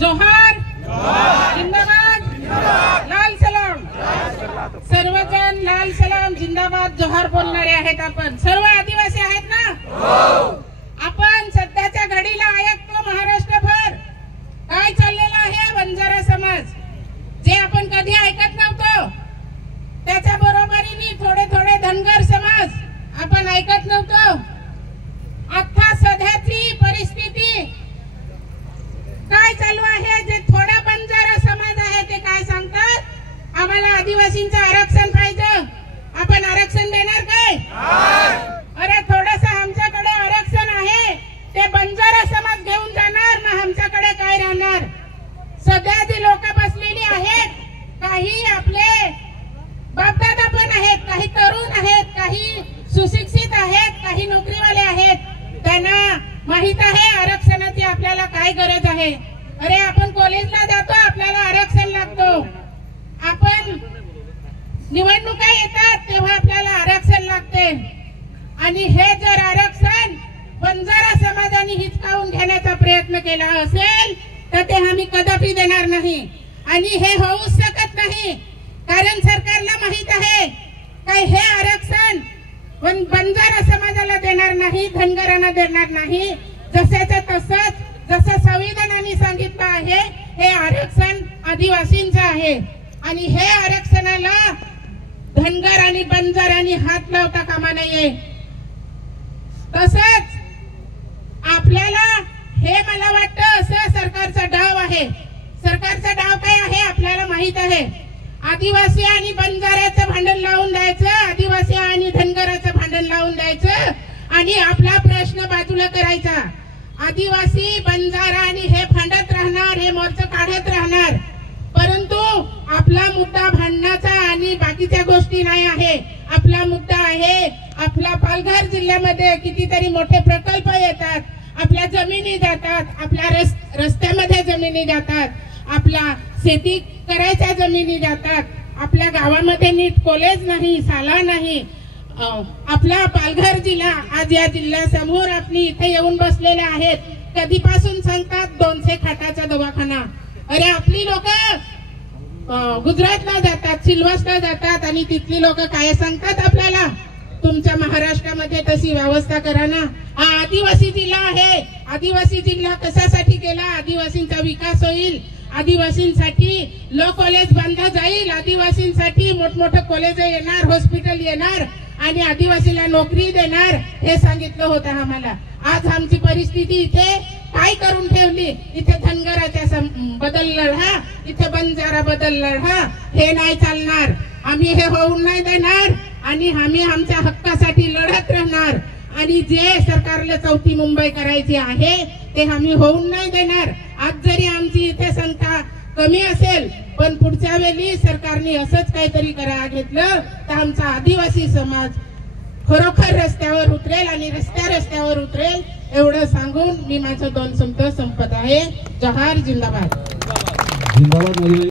जोहार जिंदाबाद लाल सलाम। सर्वजण लाल सलाम जिंदाबाद जोहार बोलणारे आहेत। आपण सर्व आदिवासी आहेत ना? आपण सध्याच्या घडीला ऐकतो महाराष्ट्रभर काय चाललेलं आहे। बंजारा समाज जे आपण कधी ऐकत नव्हतो, त्याच्या बरोबरीने थोडे थोडे धनगर समाज आपण ऐकत नव्हतो। आता सध्याची परिस्थिती काय चालू आहे, जे थोडा बंजारा समाज आहे ते काय सांगतात, आम्हाला आदिवासींचं आरक्षण पाहिजे। आपण आरक्षण देणार काय? अरे थोडस आमच्याकडे आरक्षण आहे ते बंजारा समाज घेऊन जाणार ना, आमच्याकडे काय राहणार। सध्या जी लोक बसलेली आहेत, काही आपले बापदादा पण आहेत, काही तरुण आहेत, काही सुशिक्षित आहेत, काही नोकरीवाले आहेत। त्यांना माहित आहे आरक्षणाची आपल्याला काय गरज आहे। अरे आपण कॉलेजला जातो, आपल्याला आरक्षण लागतो। आपण निवडणुका येतात तेव्हा आपल्याला आरक्षण लागते। आणि हे जर आरक्षण बंजारा समाजाने हिसकावून घेण्याचा प्रयत्न केला असेल तर ते आम्ही कदापि देणार नाही। आणि हे होऊ शकत नाही, कारण सरकारला माहित आहे काय हे आरक्षण बंजारा समाजाला देणार नाही, धनगरांना देणार नाही। जसेच्या तसंच जसं संविधानाने सांगितलं आहे हे आरक्षण आदिवासींचं आहे। आणि हे आरक्षणाला धनगर आणि बंजारांनी हात लावता कामा नये। तसंच आपल्याला हे मला वाटतं असं सरकारचा डाव आहे। सरकारचा डाव काय आहे आपल्याला माहित आहे। आदिवासी आणि बंजाराचं भांडण लावून द्यायचं, आदिवासी आणि धनगराचं भांडण लावून द्यायचं आणि आपला प्रश्न बाजूला करायचा। आदिवासी बंजारा आणि हे भांडत राहणार, हे मोर्चा काढत राहणार, परंतु आपला मुद्दा भांडणाचा आणि बाकीच्या गोष्टी नाही आहे। आपला मुद्दा आहे आपला पालघर जिल्ह्यामध्ये कितीतरी मोठे प्रकल्प येतात, आपल्या जमिनी जातात, आपल्या रस्त्यामध्ये जमिनी जातात, आपल्या शेती करायच्या जमिनी जातात, आपल्या गावामध्ये नीट कॉलेज नाही, शाळा नाही। आपला पालघर जिल्हा आज या जिल्ह्यासमोर आपण इथे येऊन बसलेले आहेत। कधीपासून सांगतात 200 खाटाचा दवाखाना। अरे आपली लोक गुजरातला जातात, सिल्वासला जातात आणि तिथली लोक काय सांगतात आपल्याला, तुमच्या महाराष्ट्रामध्ये तशी व्यवस्था करा ना। हा आदिवासी जिल्हा आहे। आदिवासी जिल्हा कशासाठी केला? आदिवासींचा विकास होईल, आदिवासींसाठी लॉ कॉलेज बांधलं जाईल, आदिवासींसाठी मोठमोठे कॉलेज येणार, हॉस्पिटल येणार आणि आदिवासीला नोकरी देणार, हे सांगितलं होतं आम्हाला। आज आमची परिस्थिती इथे काय करून ठेवली, इथे धनगराच्या बदल लढा, इथे बंजारा बदल लढा, हे नाही चालणार। आम्ही हे होऊन नाही देणार आणि आम्ही आमच्या हक्कासाठी लढत राहणार। आणि जे सरकारला चौथी मुंबई करायची आहे ते आम्ही होऊन नाही देणार। आज जरी आमची इथे संख्या कमी असेल, पण पुढच्या वेळी सरकारने असंच काहीतरी करायला घेतलं तर आमचा आदिवासी समाज खरोखर रस्त्यावर उतरेल आणि रस्त्यावर उतरेल, एवढं सांगून मी माझं 2 शब्द संपत आहे। जोहार जिंदाबाद।